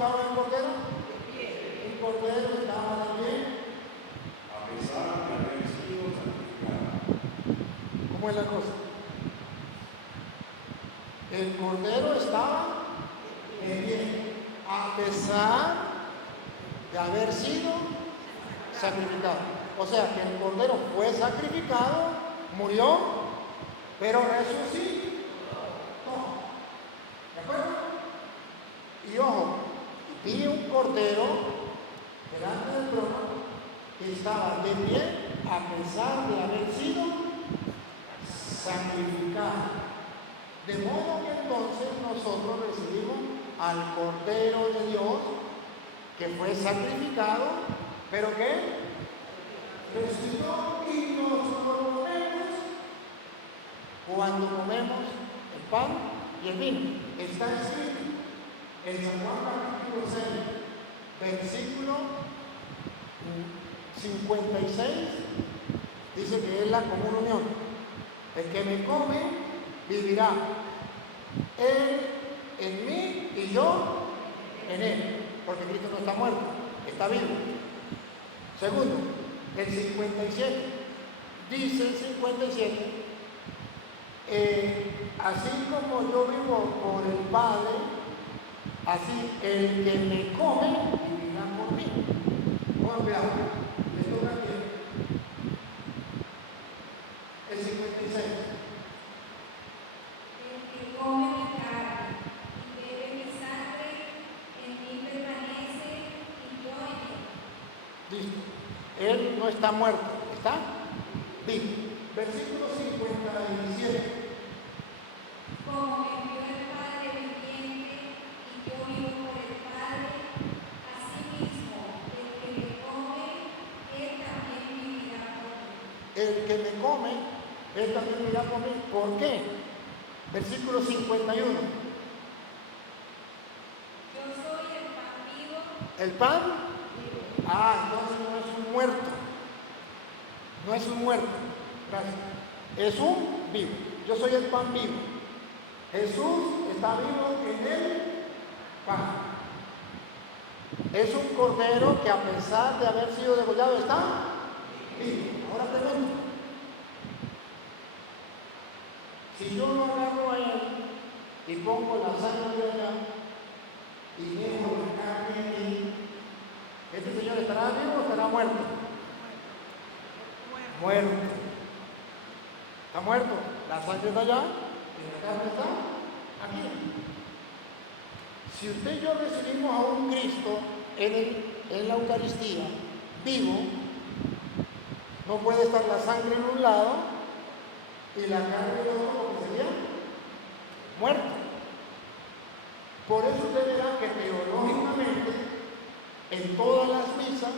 estaba el cordero? El cordero estaba de pie. A pesar de haber sido sacrificado. ¿Cómo es la cosa? El cordero estaba de pie, a pesar de haber sido sacrificado. O sea que el cordero fue sacrificado, murió, pero resucitó. ¿De acuerdo? Y ojo, vi un cordero delante del trono que estaba de pie a pesar de haber sido sacrificado. De modo que entonces nosotros recibimos al Cordero de Dios que fue sacrificado, pero que resucitó, y nosotros comemos cuando comemos el pan y el vino. Está escrito en San Juan capítulo 6, versículo 56, dice que es la común unión. El que me come vivirá, él en mí y yo en él, porque Cristo no está muerto, está vivo. Segundo, el 57, dice el 57, así como yo vivo por el Padre, así el que me come vivirá por mí. Bueno, cuidado, le toca aquí. El 56. El que come mi carne y bebe mi sangre, en mí permanece y yo en él. Listo. Él no está muerto, está vivo. Versículo 57. Como me envió el Padre viviente y yo vivo por el Padre, asimismo el que me come, él también vivirá por mí. El que me come, él también vivirá por mí. ¿Por qué? Versículo 51. Yo soy el pan vivo. ¿El pan? Entonces no es un muerto. No es un muerto. Gracias. Es un vivo. Yo soy el pan vivo. Jesús está vivo en el pan. Es un cordero que a pesar de haber sido degollado está vivo. Ahora pregunto. Si yo lo agarro a él y pongo la sangre de allá y dejo la carne aquí, ¿este señor estará vivo o estará muerto? Muerto. ¿Está muerto? La sangre está allá y la carne está aquí. Si usted y yo recibimos a un Cristo en la Eucaristía vivo, no puede estar la sangre en un lado y la carne en otro, porque sería muerto. Por eso usted verá que teológicamente en todas las misas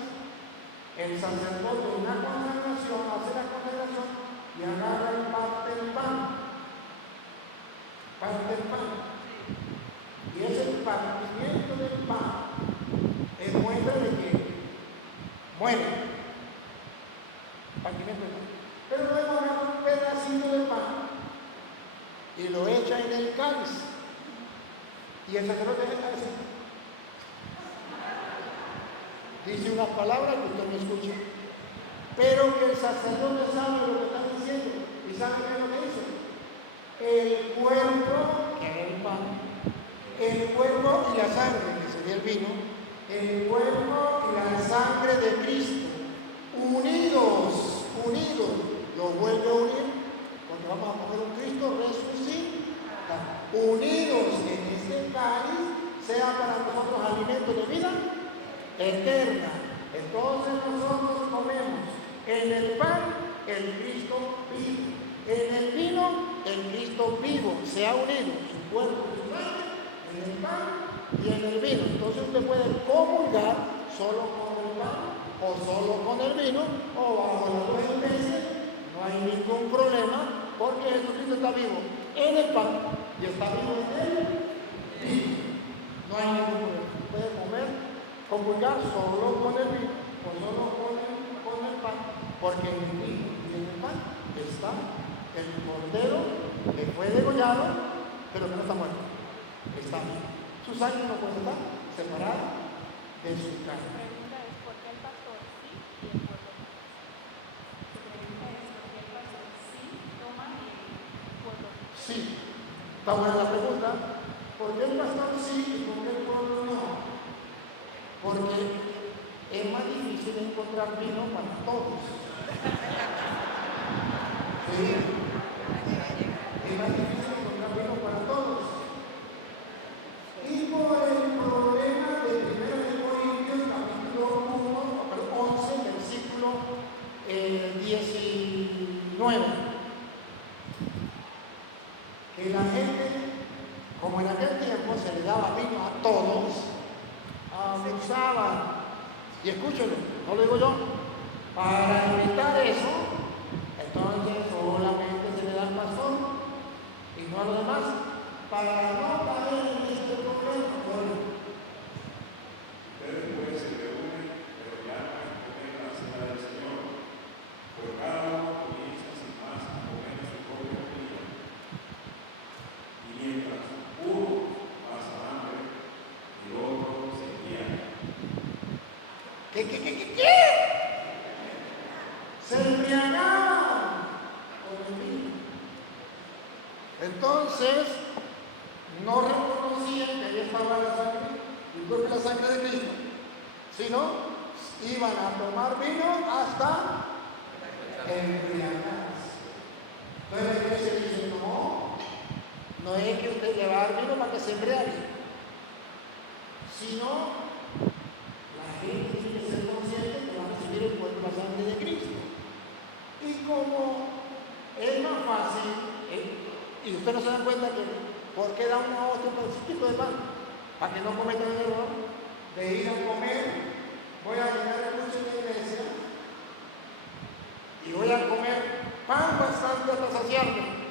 el sacerdote en la consagración hace la consagración y agarra y parte el pan. Parte el pan. Y ese partimiento del pan es muestra de que muere. Partimiento del pan. Pero luego agarra un pedacito de pan y lo echa en el cáliz. Y el sacerdote dice unas palabras que usted no escucha, pero que el sacerdote sabe lo que está diciendo y sabe qué es lo que dice. El cuerpo, que es el pan, el cuerpo y la sangre, que sería el vino, el cuerpo y la sangre de Cristo, unidos, lo vuelve a unir, porque vamos a poner un Cristo resucitado, unidos en este cáliz, sea para nosotros alimento de vida eterna. Entonces nosotros comemos en el pan el Cristo vivo, en el vino el Cristo vivo, se ha unido su cuerpo y su sangre en el pan y en el vino. Entonces usted puede comulgar solo con el pan o solo con el vino o bajo las dos especies, no hay ningún problema, porque Jesucristo está vivo en el pan y está vivo en el vino. No hay ningún problema. Puede comer, comulgar solo con el vino o solo con el pan, porque en el vino y en el pan está el cordero que fue degollado, pero que no está muerto. Está vivo. Su sangre no puede estar separado de su La carne. pregunta es ¿por qué el pastor sí y el pueblo no? Su pregunta es ¿por qué el pastor sí toma y el pueblo no? Sí, está buena la pregunta. ¿Por qué el pastor sí y por qué el pueblo no? Porque es más difícil encontrar vino para todos. Sí, es más difícil encontrar vino para todos. Y por el problema de 1 Corintios capítulo 11, versículo 19. Que la gente, como en aquel tiempo se le daba vino a todos, abusaban. Y escúchenlo, no lo digo yo. Para evitar eso, entonces solamente se le da al pastor y no a los demás. Para no caer en este problema. Ustedes pues se reúnen, pero ya no comen la cena del Señor, pero cada uno comienza sin más a comer su propia comida. Y mientras uno pasa hambre y el otro se embriaga. ¿Qué? Se embriagaban con el vino. Entonces, no reconocían que ahí estaba la sangre, el cuerpo y la sangre de Cristo, sino iban a tomar vino hasta embriagarse. Entonces la iglesia dice, no es que usted le va a dar vino para que se embriague, sino la gente tiene que ser consciente que va a recibir el cuerpo y la sangre de Cristo. Y como es más fácil, y ustedes no se dan cuenta que ¿por qué da uno a otro un pedacito de pan? Para que no cometan el error de ir a comer. Voy a llegar a mucho en la iglesia y voy a comer pan bastante hasta saciarme,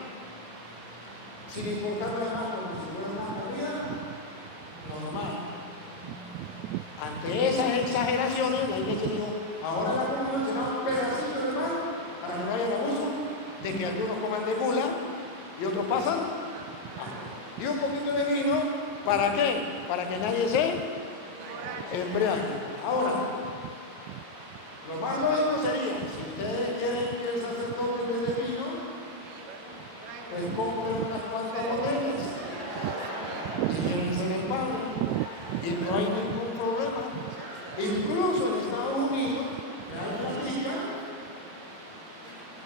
sin importarme nada, como si fuera una comida normal. Ante esas exageraciones, la iglesia dijo, ahora la comunión será un pedacito de pan para que no haya abuso de que algunos coman de mula y otros pasan. Y un poquito de vino, ¿para qué? Para que nadie se embriague. Ahora, lo más lógico sería, si ustedes quieren que el sacerdote les dé vino, pues compren unas cuantas botellas y llévense el pan. Y no hay ningún problema. Incluso en Estados Unidos, vean las chicas,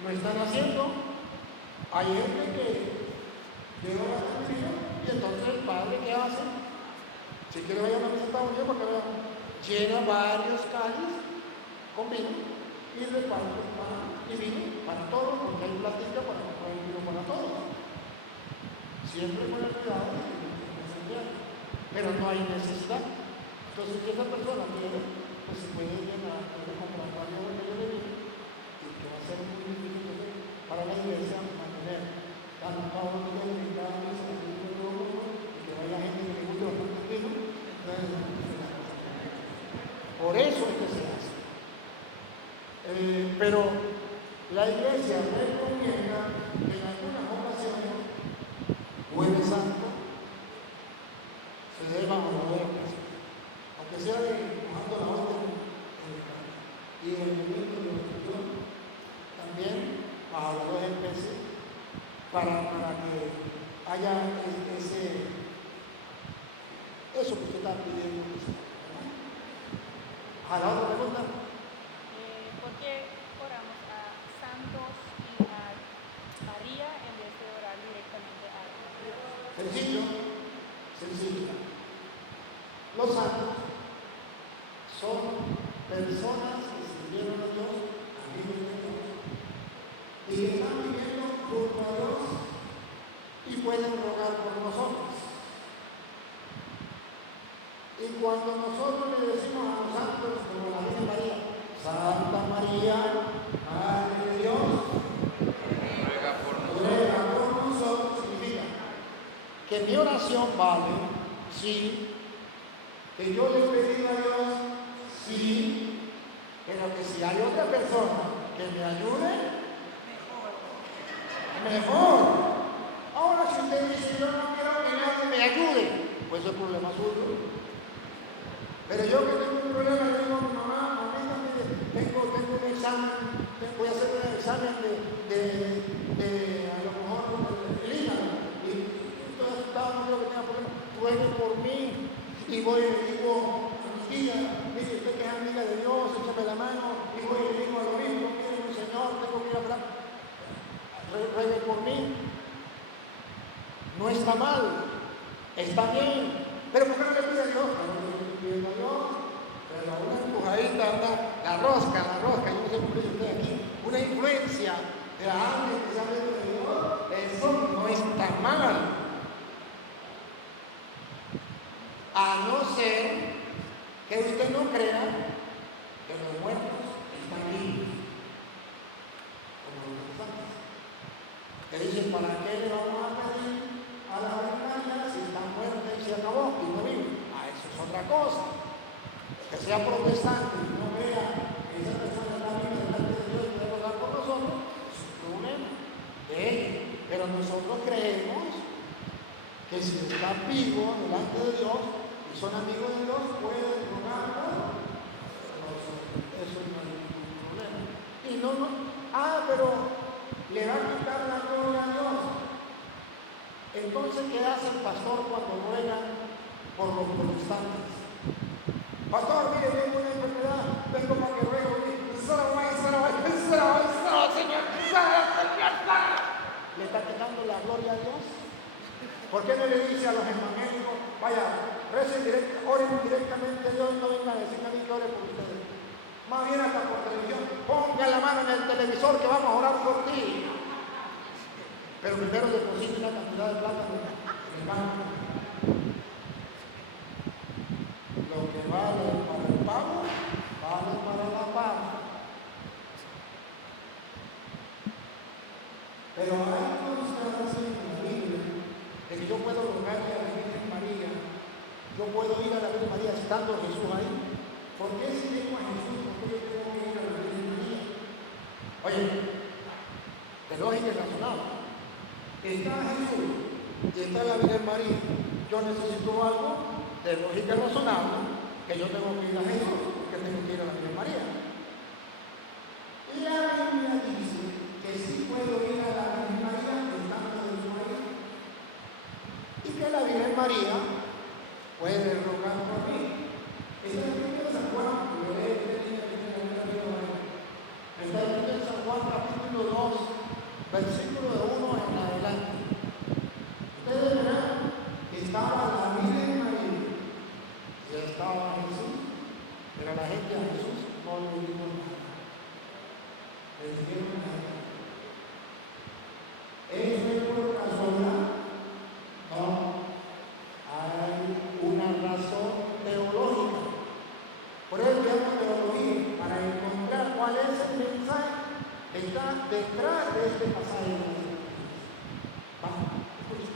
lo están haciendo. Hay gente que lleva bastante vino y entonces el padre, ¿qué hace? Si quiere vayan a visitar un día para que vean, llena varios cáliz con vino y reparte pan y vino para todos, porque hay platillo para comprar vino para todos. Siempre con el cuidado de que no se embriague. Pero no hay necesidad. Entonces, si esa persona quiere, pues se puede llenar, puede comprar varios botellas de vino y que va a ser muy difícil para la iglesia mantener tanto botellas de vino cada vez y que vaya gente que le guste bastante el vino. Por eso es que se hace. Pero la iglesia recomienda que en algunas ocasiones, Jueves Santo, se deba a la hora casi, aunque sea dejando la orden y el momento de oración también a las 2 especies para que haya eso que usted está pidiendo. A la otra pregunta. ¿Por qué oramos a santos y a María en vez de orar directamente a Dios? Sencillo. Los santos son personas que sirvieron a Dios, amigos de Dios, y que están viviendo junto a Dios y pueden rogar por nosotros. Y cuando nosotros le decimos a los santos, como la Virgen María, Santa María, Madre de Dios, ruega por nosotros, significa que mi oración vale, sí, que yo le pedí a Dios, sí, pero que si hay otra persona que me ayude, mejor. Ahora, si usted dice, yo no quiero que nadie me ayude, pues es problema suyo. Pero yo que tengo un problema, le digo a mi mamá, mamita, mire, tengo un examen, voy a hacer un examen de a lo mejor el hígado. Y entonces estaba, no creo que tenga problema, ruegue por mí. Y voy y le digo a mi tía, mire, usted que es amiga de Dios, échame la mano. Y voy y le digo al obispo, mire, mi señor, tengo que ir a hablar. Ruegue por mí. No está mal, está bien. Pero ¿por qué no le pide a Dios? No le pide a Dios. Pero una empujadita, la rosca, yo no sé cómo dice usted aquí, una influencia de alguien que sabe de Dios, eso no está mal. A no ser que usted no crea que los muertos están vivos, como los santos. Que dicen, ¿para qué le vamos a pedir a la Virgen si está muerta y se acabó y no vive? Eso es otra cosa. Que sea protestante y no vea que esa persona está viva delante de Dios y puede rogar por nosotros, es un problema de ella. Pero nosotros creemos que si está vivo delante de Dios y son amigos de Dios, pueden rogar por nosotros. Eso no es ningún problema. Y pero le va a quitar la gloria a Dios. Entonces, ¿qué hace el pastor cuando ruega por los protestantes? Pastor, mire, tengo una enfermedad, vengo para que ruego. Señor, ¿le está quitando la gloria a Dios? ¿Por qué no le dice a los evangélicos, vaya, oren directamente a Dios y no vengan a decirme a mí que ore por ustedes? Más bien hasta por televisión, ponga la mano en el televisor que vamos a orar por ti. Pero primero deposite una cantidad de plata en el banco. Lo que vale para el pago, vale para la paga. Pero hay constancia en la Biblia de que yo puedo rogarle a la Virgen María, yo puedo ir a la Virgen María estando Jesús ahí. ¿Por qué si tengo a Jesús? ¿Por qué yo tengo que ir a la Virgen María? Oye, de lógica y razonable. Está Jesús y está la Virgen María. Yo necesito algo de lógica razonable, que yo tengo que ir a Jesús, que tengo que ir a la Virgen María. La Biblia dice que sí puedo ir a la Virgen María estando Jesús ahí. Y que la Virgen María puede rogar por mí. Está escrito en San Juan, está escrito en San Juan capítulo 2, versículo de 1 en adelante. Ustedes verán que estaba la Virgen María y estaba Jesús, pero la gente a Jesús no le dijo nada. Le dijeron nada. ¿Eso es por casualidad? No. Hay una razón teológica. Por eso llamo teología, para encontrar cuál es el mensaje que está detrás de este pasaje. Vamos, escucha.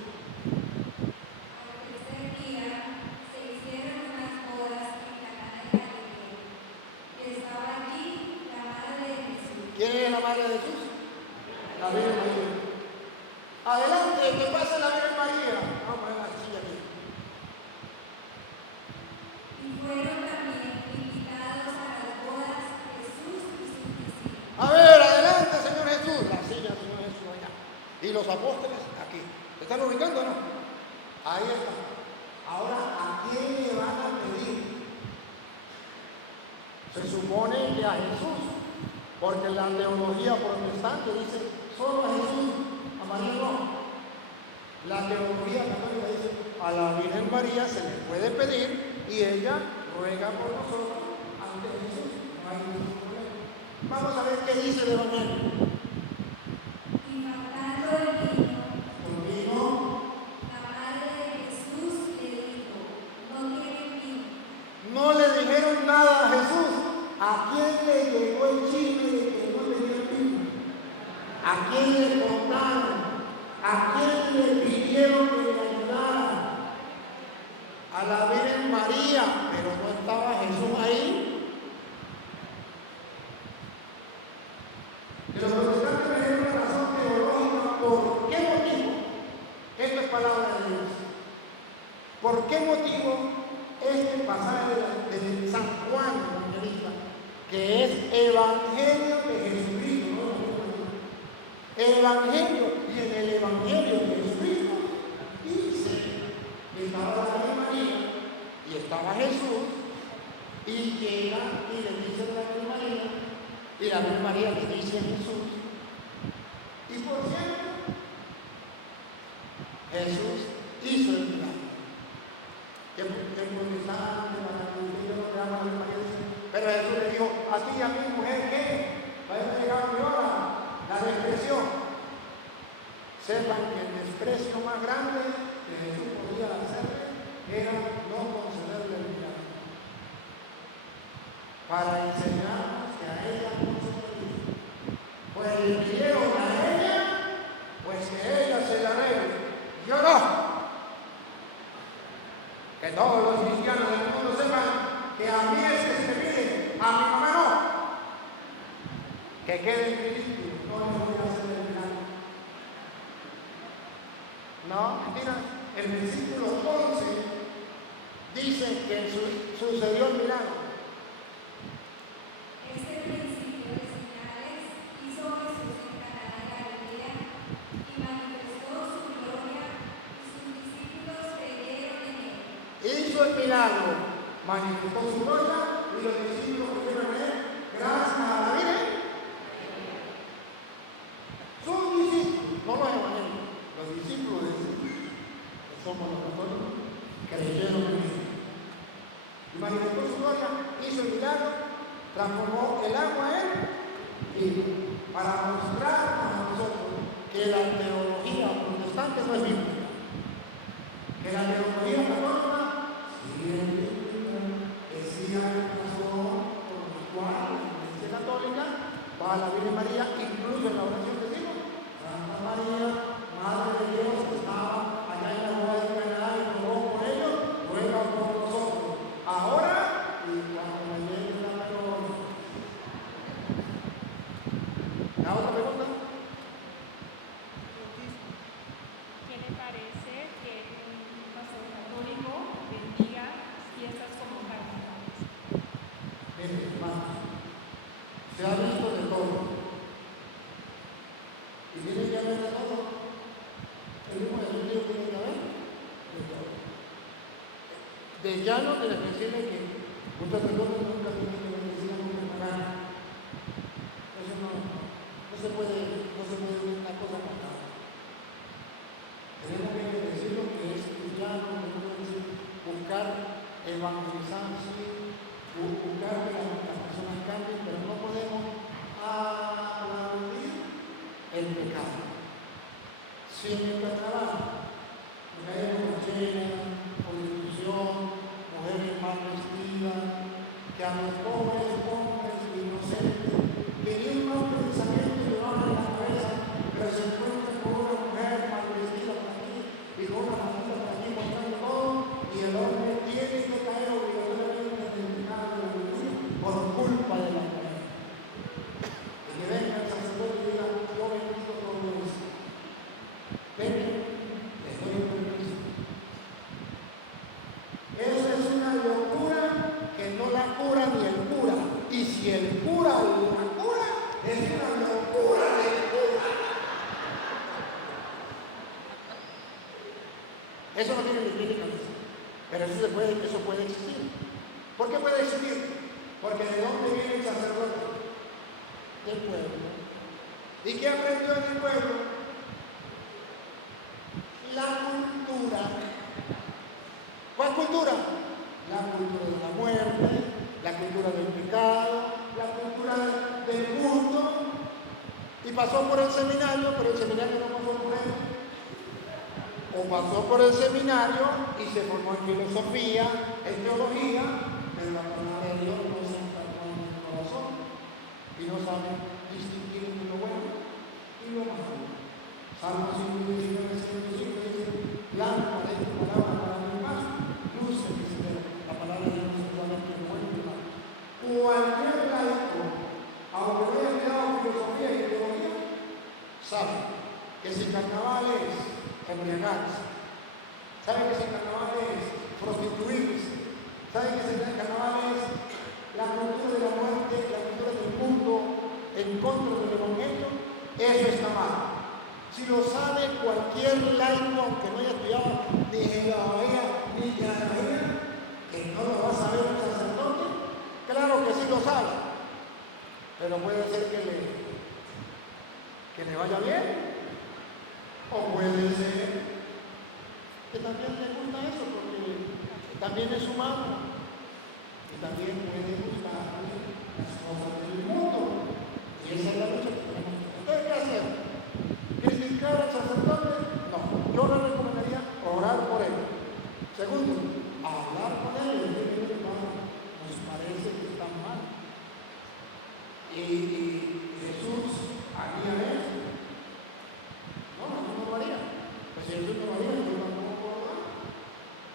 Al tercer día se hicieron unas bodas en Caná de Galilea, y estaba allí la madre de Jesús. ¿Quién es la madre de Jesús? La Virgen María. Adelante, que pase la Virgen María. Vamos a poner la silla aquí. Y fueron también invitados a las bodas Jesús y sus discípulos. A ver, adelante, Señor Jesús. La silla, Señor Jesús, allá. Y los apóstoles aquí. ¿Se están ubicando o no? Ahí está. Ahora, ¿a quién le van a pedir? Se supone que a Jesús, porque la teología protestante dice solo a Jesús, a María no. La teología católica dice a la Virgen María se le puede pedir y ella ruega por nosotros ante Jesús. No hay ningún problema. Vamos a ver qué dice el Evangelio. Y faltando el vino, la madre de Jesús le dijo, no tienen vino. No le dijeron nada a Jesús. ¿A quién le llegó el chisme de que no tenía vino? ¿A quién le contaron? ¿A quién le pidieron que le ayudara? A la Virgen María, pero no estaba Jesús ahí. Y los protestantes me dieron una razón teológica. ¿Por qué motivo? Esto es palabra de Dios. ¿Por qué motivo este pasaje de San Juan Evangelista, que es Evangelio de Jesucristo, ¿no? Evangelio, y en el Evangelio de Jesucristo dice que estaba la Virgen María y estaba Jesús, y llega y le dice a la Virgen María, y la Virgen María le dice a Jesús, y por cierto, Jesús hizo el milagro. Que porque estaban de la Virgen María dice, pero Jesús le dijo, a ti y a mi mujer, ¿qué? Va a llegar mi hora, la despreció. Sepan que el desprecio más grande que Jesús podía hacerle era no concederle el milagro. Para enseñarnos que a ella no se podía. Pues le pidieron a ella, pues que ella se la arregle. Yo no. Que todos los cristianos del mundo sepan que a mí es que se me pide, a mi mamá no. Que quede en Cristo, no les voy a hacer el milagro. No, mentira. El versículo 11 dice que sucedió el milagro. Este principio de señales hizo Jesús en Caná de Galilea y manifestó su gloria y sus discípulos creyeron en él. Hizo el milagro, manifestó su gloria y los discípulos creyeron en él gracias a la Virgen. Sus discípulos, no los evangélicos, los discípulos de Jesús, que somos los católicos, creyeron en él. Y manifestó su gloria, hizo el milagro, transformó el agua en vino, para mostrarnos a nosotros que la teología protestante no es bíblica, que la teología católica sí es bíblica, que sí hay razón por la cual la Iglesia Católica va a la Virgen María, incluso en la oración que decimos, Santa María, Madre de Dios, que estaba allá en la boda de Caná y rogó por ellos, ruega por nosotros, ahora y cuando la llegue la gloria. ¿La otra pregunta? ¿Qué le parece que un pastor católico bendiga fiestas como carnavales? Miren, hermanos, se ha visto de todo. Y tiene que haber de todo. El mismo Jesucristo tiene que haber de todo. De llano de decirle que muchos sacerdotes nunca tienen que bendecir a un hermano. Eso no se puede decir una cosa con nada. Tenemos que decir lo que es cristiano, buscar evangelizar, sí, buscar que las personas cambien, pero no podemos aplaudir el pecado. Si en nuestro trabajo caemos llenas, prostitución, mujeres mal vestidas, que a los pobres, hombres inocentes, tenían unos pensamientos que van en la cabeza, pero se encuentran con una mujer mal vestida por aquí y con una familia por aquí mostrando todo, y el hombre tiene que caer obligatoriamente en el pecado de la locura por culpa de la mujer. Y que venga el sacerdote y diga, yo bendigo todo eso. Venga, les doy un permiso. Esa es una locura que no la cura ni el cura. Y si el cura la cura, es una locura del cura. Eso no tiene ni pie ni cabeza. Pero eso puede existir. ¿Por qué puede existir? Porque ¿de dónde viene el sacerdote? Del pueblo. ¿Y qué aprendió en el pueblo? La cultura. ¿Cuál cultura? La cultura de la muerte, la cultura del pecado, la cultura del mundo. Y pasó por el seminario, pero el seminario no pasó por él. O pasó por el seminario y se formó en filosofía, en teología, pero la palabra de Dios no se encarnó en el corazón y no sabe distinguir entre lo bueno y lo malo. Salmo 119, 105 dice, lámpara es tu palabra para mi paso, luz en mi sendero. La palabra de Dios es solamente bueno y malo. Cualquier laico, aunque no haya estudiado filosofía y teología, sabe que si carnaval es embriagarse, sabe que si carnaval es prostituirse, en contra del Evangelio, eso está mal. Si lo sabe cualquier laico, aunque no haya estudiado ni geografía ni geografía, que no lo va a saber un sacerdote, claro que sí lo sabe, pero puede ser que le vaya bien, o puede ser que también le gusta eso, porque también es humano y también puede gustar las cosas del mundo, y esa es la lucha que tenemos. Entonces, ¿qué hacer? ¿Criticar al sacerdote? No, yo le recomendaría orar por él. Segundo, hablar con él y decirle, hermano, nos parece que está mal. Y Jesús haría eso. No, Jesús no lo haría. Pues si Jesús no lo haría, yo tampoco puedo hablar.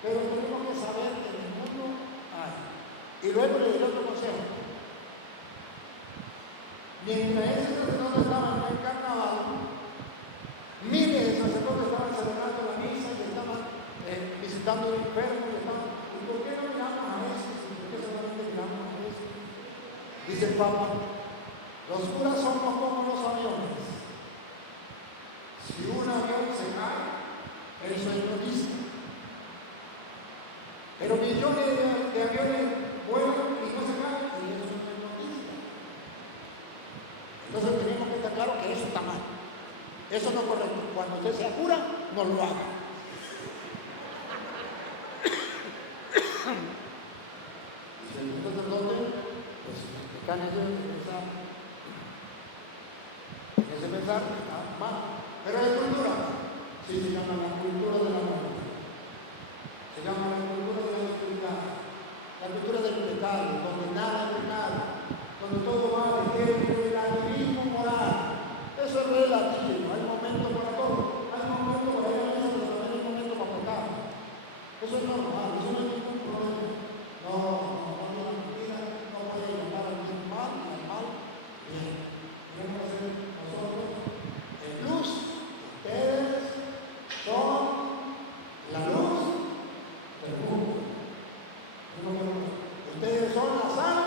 Pero tenemos que saber que en el mundo hay. Y luego le diré otro consejo. Mientras ese sacerdote estaba en el carnaval, miles de sacerdotes estaban celebrando la misa y estaban visitando al enfermo y estaban, ¿y por qué no miramos a ese? ¿Por qué solamente miramos a ese? Dice el Papa, los curas somos como los aviones. Si un avión se cae, eso es noticia. Pero millones de aviones vuelan y no se caen, y eso no es noticia. Entonces tenemos que estar claro que eso está mal. Eso no es correcto. Cuando usted sea cura, no lo haga. Y si el sacerdote, pues están ellos en ese pensar que está mal. Pero hay cultura. Sí, se llama la cultura de la muerte. Se llama la cultura de la oscuridad. La cultura del pecado, donde nada es pecado. Donde todo va a ejemplo del activismo moral. Eso es relativo, hay momentos para todo. Hay momentos para ir a misa, pero también hay momentos para pecar. Eso es normal, eso no es ningún problema. No la mentira, no puede llamar al bien mal y al mal bien. Tenemos que ser nosotros luz. Ustedes son la luz del mundo. Ustedes son la sal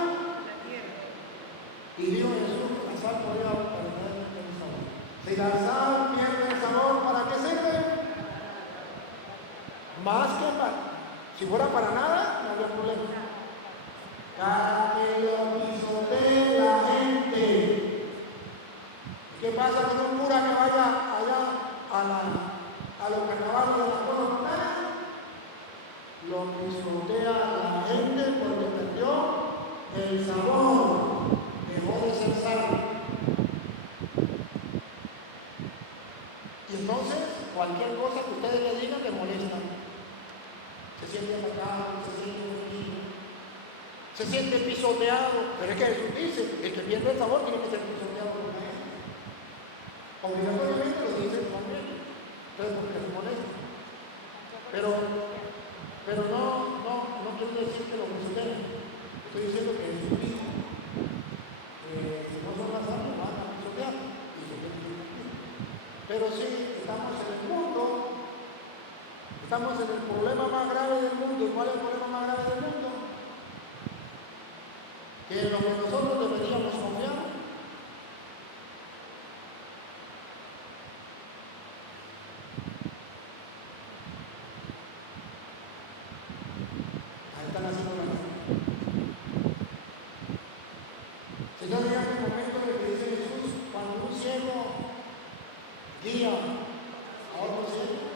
y dijo Jesús que la sal podía perder el sabor. Si la sal pierde el sabor, ¿para qué sirve? Más que para. Si fuera para nada, no habría problema. Cada que lo pisotee la gente. ¿Qué pasa con un cura que vaya allá a los carnavales de las cosas mundanas? Lo pisotea la gente porque perdió el sabor, dejó de ser sal. Y entonces, cualquier cosa que ustedes le digan le molesta. Se siente atacado, se siente ofendido, se siente pisoteado. Pero es que Jesús dice, el que pierde el sabor tiene que ser pisoteado por la gente. Obligatoriamente lo dice también. Entonces, porque se molesta. Pero no quiero decir que lo pisoteen. Estoy diciendo que Jesús dijo que si no son las almas van a pisotear. Y se tiene que cumplir. Pero sí, estamos en el mundo. Estamos en el problema más grave del mundo. ¿Y cuál es el problema más grave del mundo? Que en lo que nosotros deberíamos confiar. Ahí están haciendo la guerra. Señor, llega el momento en el que dice Jesús, cuando un ciego guía a otro ciego,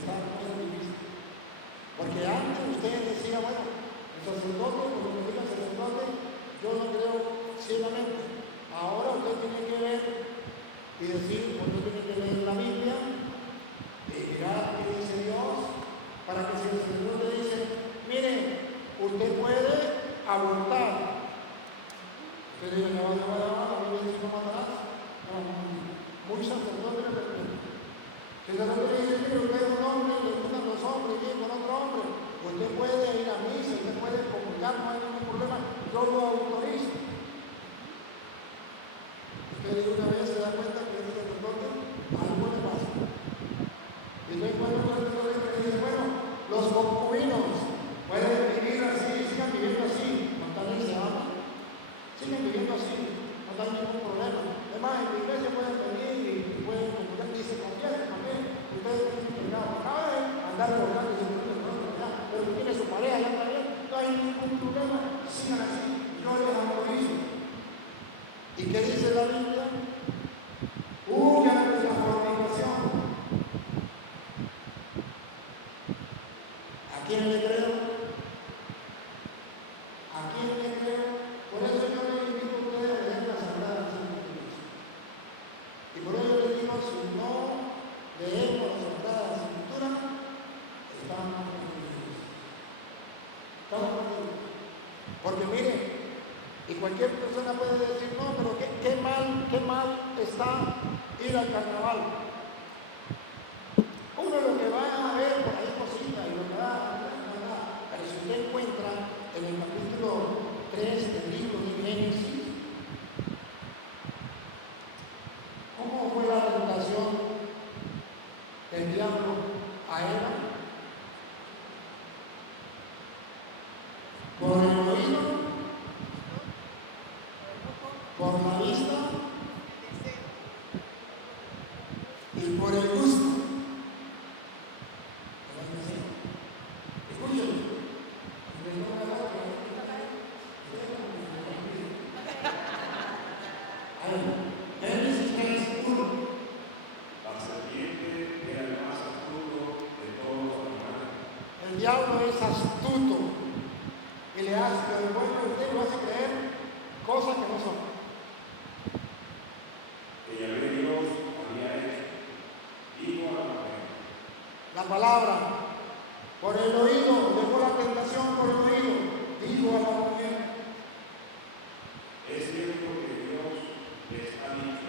está positivista. Porque antes usted decía, bueno, el sacerdote, cuando me diga el sacerdote, yo no creo ciegamente. Ahora usted tiene que ver y decir, usted tiene que leer la Biblia y mirar qué dice Dios, para que si el sacerdote dice, mire, usted puede abortar. Usted dice, no, la Biblia dice no matarás. No, muy sacerdote le respeto. Si el sacerdote dice, mire, usted es un hombre, le gustan los hombres, y con otro hombre, usted puede ir a misa, usted puede comunicar, no hay ningún problema, yo lo autorizo. Usted de una vez se da cuenta que ese sacerdote andar rogando y pero que tiene su pareja ya también, no hay ningún problema, sigan así, yo les autorizo. ¿Y qué dice la Biblia? Huyan de la fornicación. ¿A quién le creo? ¿A quién le creo? Por eso yo les invito a ustedes a leer las Sagradas Escrituras. Y por eso les digo, si no leemos las Sagradas Escrituras, estamos perdidos. Estamos perdidos. Porque mire, y cualquier persona puede decir, no, pero qué mal está ir al carnaval. Uno lo que va a ver por ahí cositas y lo que va a pero si usted encuentra en el capítulo 3 del libro de Génesis, ¿cómo fue la tentación del diablo a Eva? Por el oído, por la vista y por el gusto. Escuchen. Génesis 3:1. La serpiente era el más astuto de todos los animales. El diablo es astuto y le hace, el bueno de usted lo hace creer cosas que no son. Que Yahvé Dios había hecho, dijo a la mujer. La palabra, por el oído, dejó la tentación por el oído, dijo a la mujer. Es cierto que Dios les ha dicho,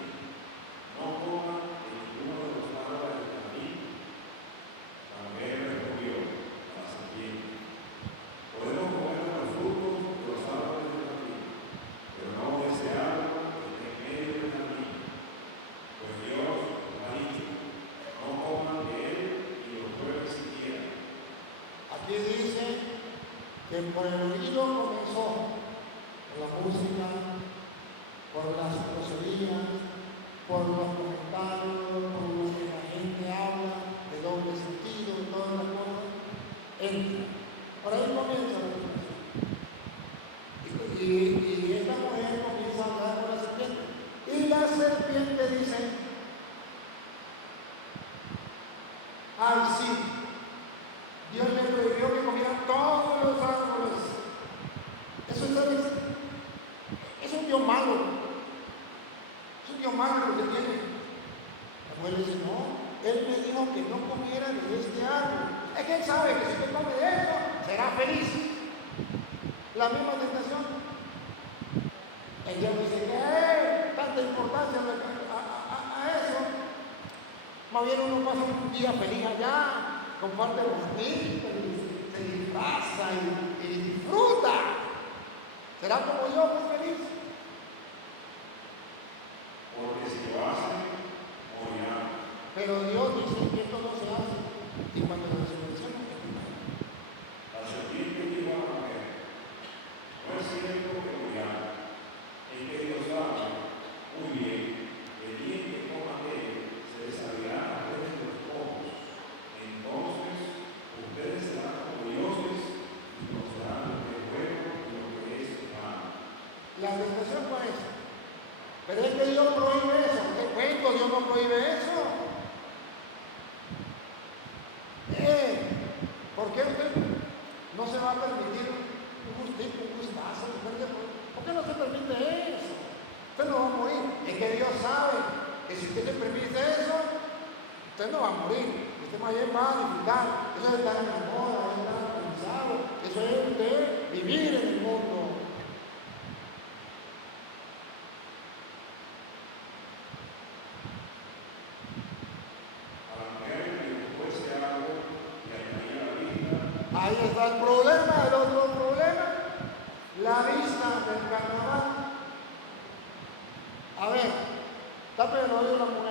no coman de ninguno de los árboles del jardín. La mujer respondió a la serpiente, podemos comer de los frutos de los árboles del jardín, pero no de ese árbol que está en medio del jardín, pues Dios ha dicho, no coman de él y lo prueben siquiera. Aquí dice que por el oído comenzó, por la música, por las groserías, por los comentarios, por lo que la gente habla, de doble sentido, todas las cosas, entra. Por ahí comienza la tentación. Y esta mujer comienza a hablar con la serpiente. Y la serpiente dice, ay sí, Dios le prohibió que comieran todos los árboles. Eso es un Dios malo. Es un Dios malo lo que tiene. La mujer le dice, no, Él me dijo que no comiera de este árbol. Es que Él sabe que si usted come de eso, será feliz. La misma tentación. El diablo dice, ¿qué? Tanta importancia a eso. Más bien uno pasa un día feliz allá, comparte los amigos, se disfraza y disfruta. ¿Será como yo, muy feliz? Porque si lo hacen, morirán. Pero Dios dice que esto no se hace. Y cuando la resurrección no termina. La serpiente dijo a la mujer, no es cierto que morirán. Es que Dios sabe muy bien que el día que coman de él se les abrirán a ustedes los ojos. Entonces ustedes serán como dioses y conocerán lo que es bueno y lo que es malo. La tentación fue esa. Pero es que Dios prohíbe eso. ¿Qué cuento? Dios no prohíbe eso. ¿Por qué usted no se va a permitir un gustito, un gustazo? ¿Por qué no se permite eso? Usted no va a morir. Es que Dios sabe que si usted se permite eso, usted no va a morir. Usted más bien va a disfrutar. Eso es estar en la moda, es estar actualizado. Eso es usted vivir en el mundo. Ahí está el problema, el otro problema, la vista del carnaval. A ver, tape el oído la mujer.